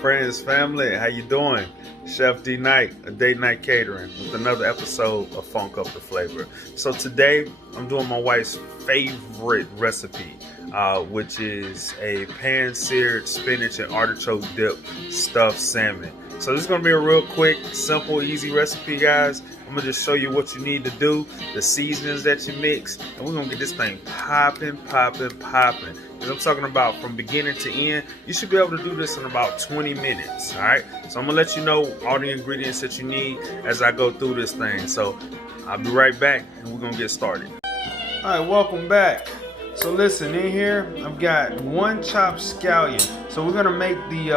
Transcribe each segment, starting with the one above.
Friends, family, how you doing? Chef D Night, a date night catering with another episode of Funk Up the Flavor. So today I'm doing my wife's favorite recipe, which is a pan-seared spinach and artichoke dip stuffed salmon. So this is going to be a real quick, simple, easy recipe, guys. I'm going to just show you what you need to do, the seasonings that you mix, and we're going to get this thing popping. As I'm talking about from beginning to end, you should be able to do this in about 20 minutes, all right? So I'm going to let you know all the ingredients that you need as I go through this thing. So I'll be right back, and we're going to get started. All right, welcome back. So listen, in here, I've got 1 chopped scallion. So we're going to make the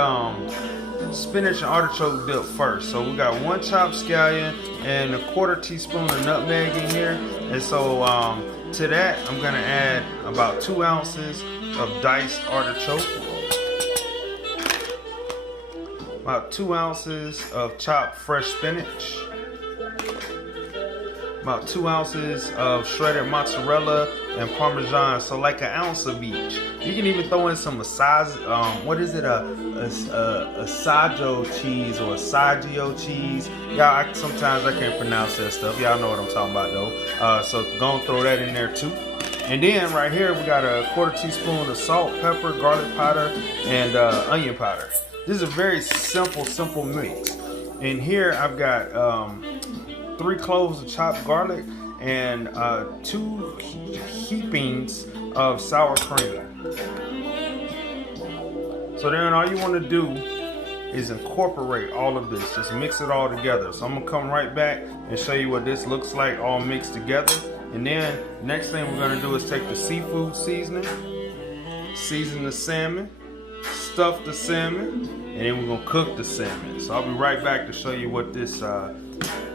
spinach and artichoke dip first. So we got 1 chopped scallion and 1/4 teaspoon of nutmeg in here. And so to that, I'm going to add about 2 ounces of diced artichoke, about 2 ounces of chopped fresh spinach, about 2 ounces of shredded mozzarella and parmesan, so like 1 ounce of each. You can even throw in some assaggio cheese or assaggio cheese. Y'all, sometimes I can't pronounce that stuff. Y'all know what I'm talking about though. So go and throw that in there too. And then right here we got 1/4 teaspoon of salt, pepper, garlic powder, and onion powder. This is a very simple mix. In here I've got 3 cloves of chopped garlic and 2 heapings of sour cream. So then all you want to do is incorporate all of this. Just mix it all together. So I'm going to come right back and show you what this looks like all mixed together. And then next thing we're going to do is take the seafood seasoning, season the salmon, stuff the salmon, and then we're going to cook the salmon. So I'll be right back to show you what this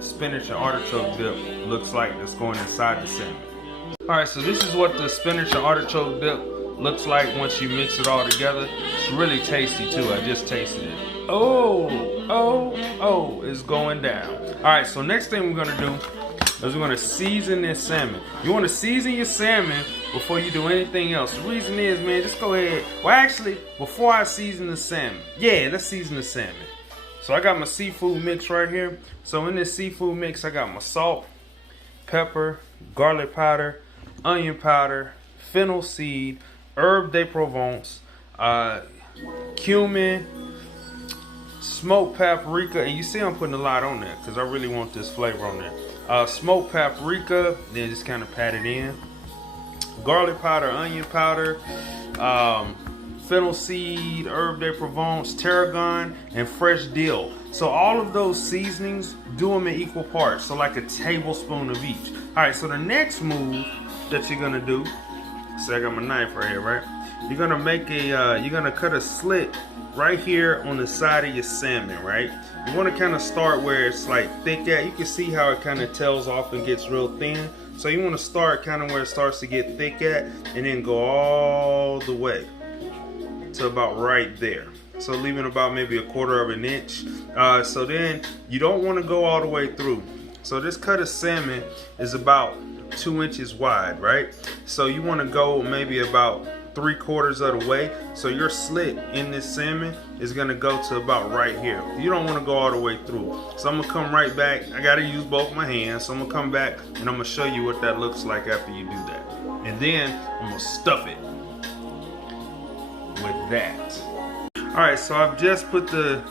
spinach and artichoke dip looks like that's going inside the salmon. Alright, so this is what the spinach and artichoke dip looks like once you mix it all together. It's really tasty too. I just tasted it. Oh, it's going down. Alright, so next thing we're going to do is we're going to season this salmon. You want to season your salmon before you do anything else. The reason is, man, just go ahead. Well, actually, before I season the salmon. Yeah, let's season the salmon. So I got my seafood mix right here. So in this seafood mix, I got my salt, pepper, garlic powder, onion powder, fennel seed, herb de Provence, cumin, smoked paprika, and you see I'm putting a lot on there because I really want this flavor on there. Smoked paprika, then just kind of pat it in. Garlic powder, onion powder, fennel seed, herb de Provence, tarragon, and fresh dill. So all of those seasonings, do them in equal parts, so like a tablespoon of each. All right, so the next move that you're gonna do, so I got my knife right here, right? You're gonna make you're gonna cut a slit right here on the side of your salmon, right? You wanna kind of start where it's like thick at. You can see how it kind of tails off and gets real thin. So you wanna start kind of where it starts to get thick at, and then go all the way to about right there. So leaving about maybe 1/4 of an inch. So then you don't want to go all the way through. So this cut of salmon is about 2 inches wide, right? So you want to go maybe about 3/4 of the way. So your slit in this salmon is going to go to about right here. You don't want to go all the way through. So I'm going to come right back. I got to use both my hands. So I'm going to come back and I'm going to show you what that looks like after you do that. And then I'm going to stuff it with that. Alright, so I've just put the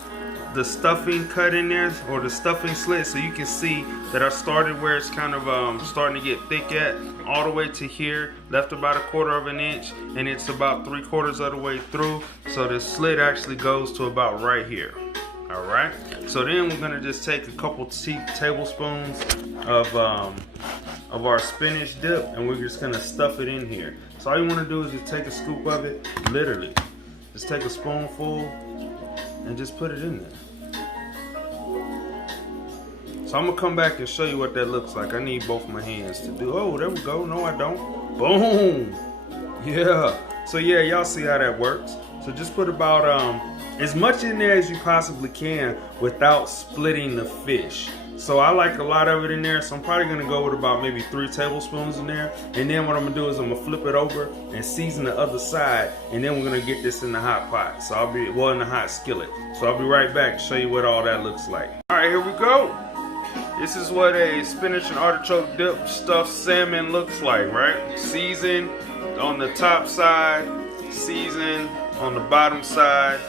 stuffing cut in there, or the stuffing slit, so you can see that I started where it's kind of starting to get thick at, all the way to here, left about 1/4 of an inch, and it's about 3/4 of the way through, so the slit actually goes to about right here. Alright, so then we're going to just take a couple tablespoons of our spinach dip, and we're just going to stuff it in here. So all you want to do is just take a scoop of it, literally. Just take a spoonful and just put it in there. So I'm gonna come back and show you what that looks like. I need both my hands to do. Oh, there we go. No, I don't. Boom. Yeah. So yeah, y'all see how that works. So just put about as much in there as you possibly can without splitting the fish. So I like a lot of it in there, so I'm probably gonna go with about maybe 3 tablespoons in there. And then what I'm gonna do is I'm gonna flip it over and season the other side, and then we're gonna get this in the hot pot. So I'll be, well, in the hot skillet. So I'll be right back to show you what all that looks like. All right, here we go. This is what a spinach and artichoke dip stuffed salmon looks like, right? Seasoned on the top side, seasoned on the bottom side.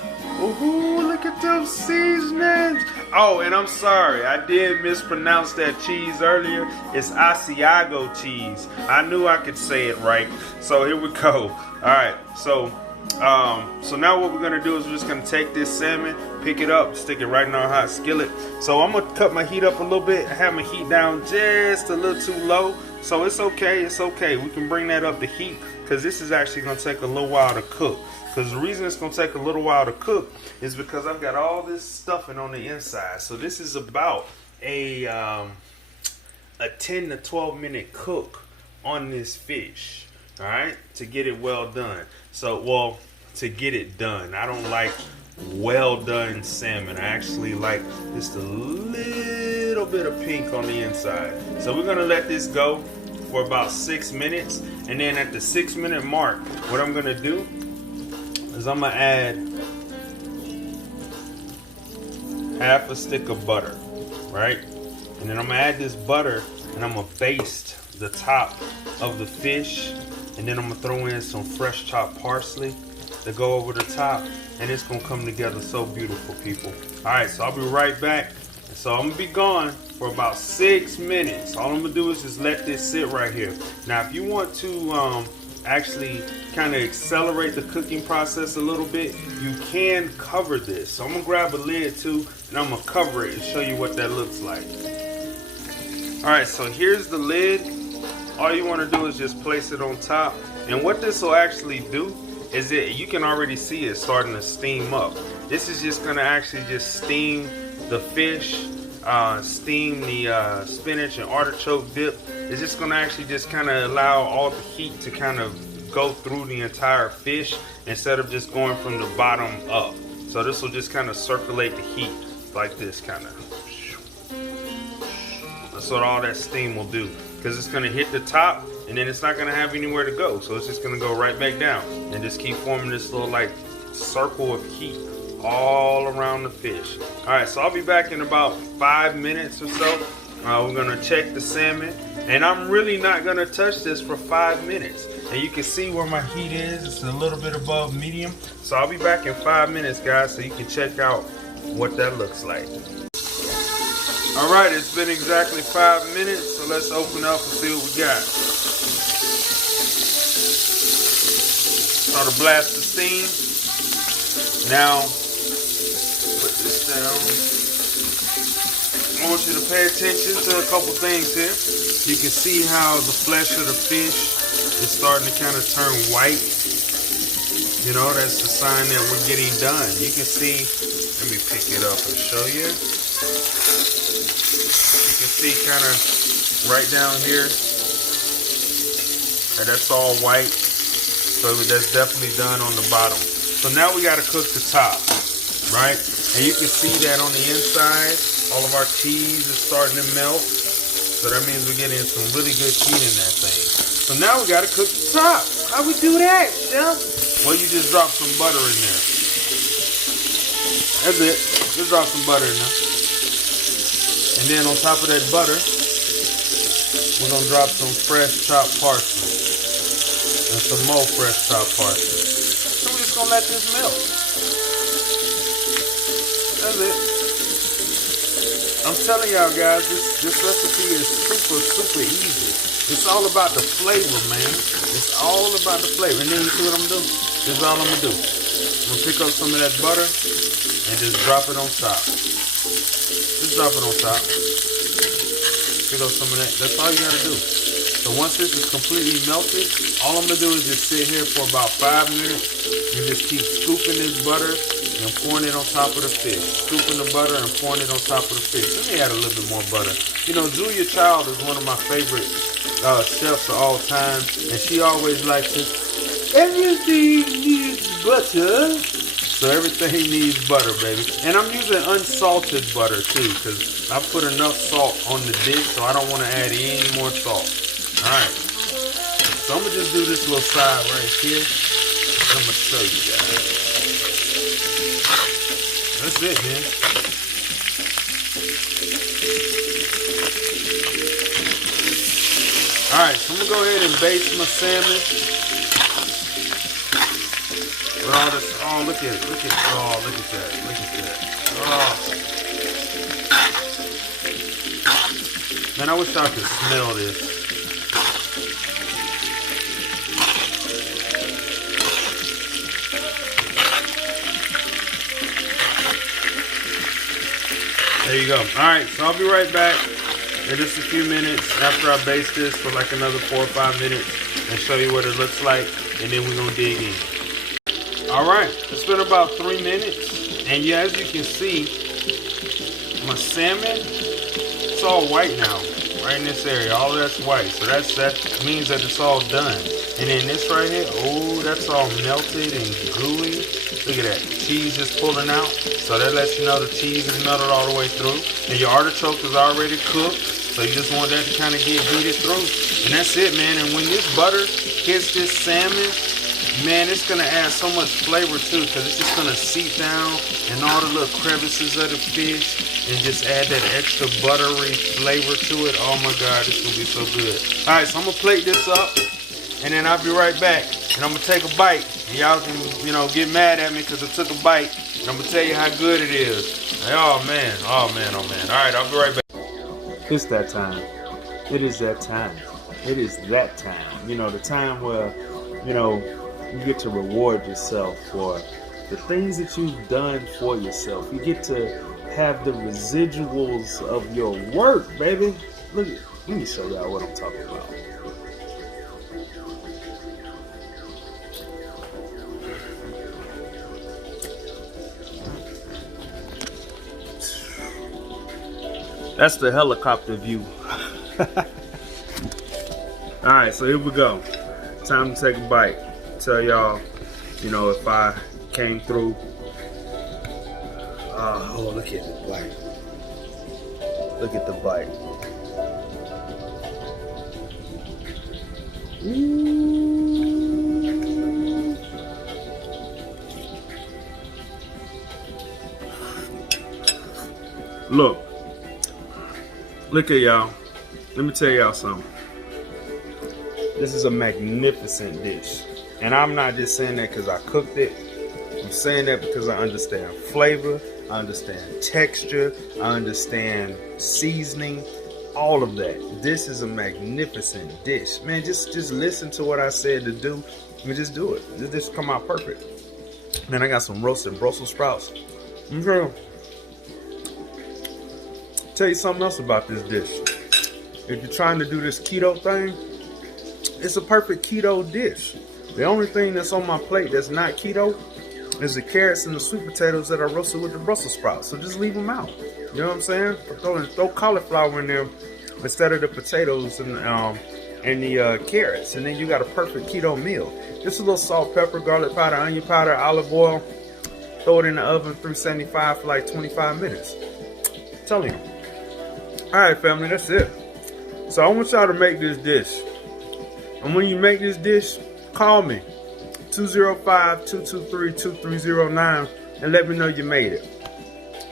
Ooh, look at those seasonings. Oh, and I'm sorry, I did mispronounce that cheese earlier. It's Asiago cheese. I knew I could say it right. So here we go. All right, so now what we're gonna do is we're just gonna take this salmon, pick it up, stick it right in our hot skillet. So I'm gonna cut my heat up a little bit. I have my heat down just a little too low. So it's okay, it's okay. We can bring that up to heat, because this is actually gonna take a little while to cook. Because the reason it's going to take a little while to cook is because I've got all this stuffing on the inside. So this is about a 10 to 12 minute cook on this fish. All right, to get it well done. So, well, to get it done. I don't like well done salmon. I actually like just a little bit of pink on the inside. So we're going to let this go for about 6 minutes. And then at the 6 minute mark, what I'm going to do is I'm gonna add half a stick of butter, right? And then I'm gonna add this butter and I'm gonna baste the top of the fish, and then I'm gonna throw in some fresh chopped parsley to go over the top, and it's gonna come together so beautiful, people. All right, so I'll be right back. So I'm gonna be gone for about 6 minutes. All I'm gonna do is just let this sit right here. Now, if you want to actually kind of accelerate the cooking process a little bit, you can cover this. So I'm gonna grab a lid too, and I'm gonna cover it and show you what that looks like. All right, so here's the lid. All you want to do is just place it on top, and what this will actually do is you can already see it starting to steam up. This is just gonna actually just steam the fish, steam the spinach and artichoke dip. It's just gonna actually just kind of allow all the heat to kind of go through the entire fish instead of just going from the bottom up. So this will just kind of circulate the heat like this, kind of. That's what all that steam will do, because it's gonna hit the top and then it's not gonna have anywhere to go. So it's just gonna go right back down and just keep forming this little like circle of heat all around the fish. All right, so I'll be back in about 5 minutes or so. We're gonna check the salmon, and I'm really not gonna touch this for 5 minutes. And you can see where my heat is. It's a little bit above medium. So I'll be back in 5 minutes, guys, so you can check out what that looks like. All right, it's been exactly 5 minutes, so let's open up and see what we got. Start to blast the steam. Now, put this down. I want you to pay attention to a couple things here. You can see how the flesh of the fish is starting to kind of turn white. You know, that's the sign that we're getting done. You can see, let me pick it up and show you. You can see kind of right down here that that's all white. So that's definitely done on the bottom. So now we got to cook the top, right? And you can see that on the inside, all of our cheese is starting to melt. So that means we're getting some really good heat in that thing. So now we got to cook the top. How we do that, Chef? Well, you just drop some butter in there. That's it. Just drop some butter in there. And then on top of that butter, we're going to drop some fresh chopped parsley. And some more fresh chopped parsley. So we're just going to let this melt. That's it. I'm telling y'all guys, this recipe is super easy. It's all about the flavor, man. It's all about the flavor. And then you see what I'm gonna do? This is all I'm gonna do. I'm gonna pick up some of that butter and just drop it on top. Just drop it on top. Pick up some of that. That's all you gotta do. So once this is completely melted, all I'm gonna do is just sit here for about 5 minutes and just keep scooping this butter and pouring it on top of the fish. Scooping the butter and pouring it on top of the fish. Let me add a little bit more butter. You know, Julia Child is one of my favorite chefs of all time, and she always likes it. Everything needs butter. So everything needs butter, baby. And I'm using unsalted butter too, because I put enough salt on the dish, so I don't want to add any more salt. Alright. So I'm going to just do this little side right here. I'm going to show you guys. That's it, man. Alright, so I'm going to go ahead and baste my salmon. With all this, oh, look at it, look at, oh, look at that, look at that. Oh. Man, I wish I could smell this. There you go. Alright, so I'll be right back in just a few minutes after I baste this for like another 4 or 5 minutes and show you what it looks like, and then we're going to dig in. Alright, it's been about 3 minutes, and yeah, as you can see, my salmon, it's all white now, right in this area. All of that's white, so that means that it's all done. And then this right here, oh, that's all melted and gooey. Look at that, cheese is pulling out, so that lets you know the cheese is melted all the way through. And your artichoke is already cooked, so you just want that to kind of get heated through. And that's it, man. And when this butter hits this salmon, man, it's gonna add so much flavor too, because it's just gonna seep down in all the little crevices of the fish and just add that extra buttery flavor to it. Oh my God, it's gonna be so good. All right, so I'm gonna plate this up, and then I'll be right back. And I'm gonna take a bite, and y'all can, you know, get mad at me because I took a bite. And I'm gonna tell you how good it is. Oh man, oh man, oh man. All right, I'll be right back. It's that time. It is that time. It is that time. You know, the time where, you know, you get to reward yourself for the things that you've done for yourself. You get to have the residuals of your work, baby. Look, let me show y'all what I'm talking about. That's the helicopter view. Alright, so here we go. Time to take a bite. Tell y'all, you know, if I came through. Oh, look at the bite. Look at the bite. Look at y'all. Let me tell y'all something. This is a magnificent dish. And I'm not just saying that because I cooked it. I'm saying that because I understand flavor, I understand texture, I understand seasoning, all of that. This is a magnificent dish. Man, just listen to what I said to do. I mean, just do it. This come out perfect. Man, I got some roasted Brussels sprouts. Okay. Tell you something else about this dish. If you're trying to do this keto thing, it's a perfect keto dish. The only thing that's on my plate that's not keto is the carrots and the sweet potatoes that I roasted with the Brussels sprouts. So just leave them out. You know what I'm saying? Throw cauliflower in there instead of the potatoes and the carrots. And then you got a perfect keto meal. Just a little salt, pepper, garlic powder, onion powder, olive oil. Throw it in the oven 375 for like 25 minutes. I'm telling you. Alright, family, that's it. So I want y'all to make this dish. And when you make this dish, call me. 205-223-2309 and let me know you made it.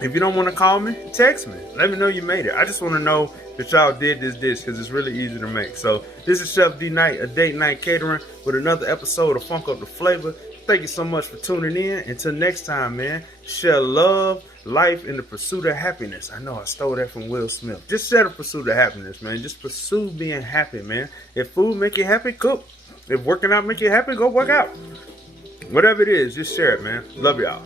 If you don't want to call me, text me. Let me know you made it. I just want to know that y'all did this dish because it's really easy to make. So this is Chef D Night, a date night catering with another episode of Funk Up the Flavor. Thank you so much for tuning in. Until next time, man. Share love, life, and the pursuit of happiness. I know I stole that from Will Smith. Just share the pursuit of happiness, man. Just pursue being happy, man. If food make you happy, cook. If working out make you happy, go work out. Whatever it is, just share it, man. Love y'all.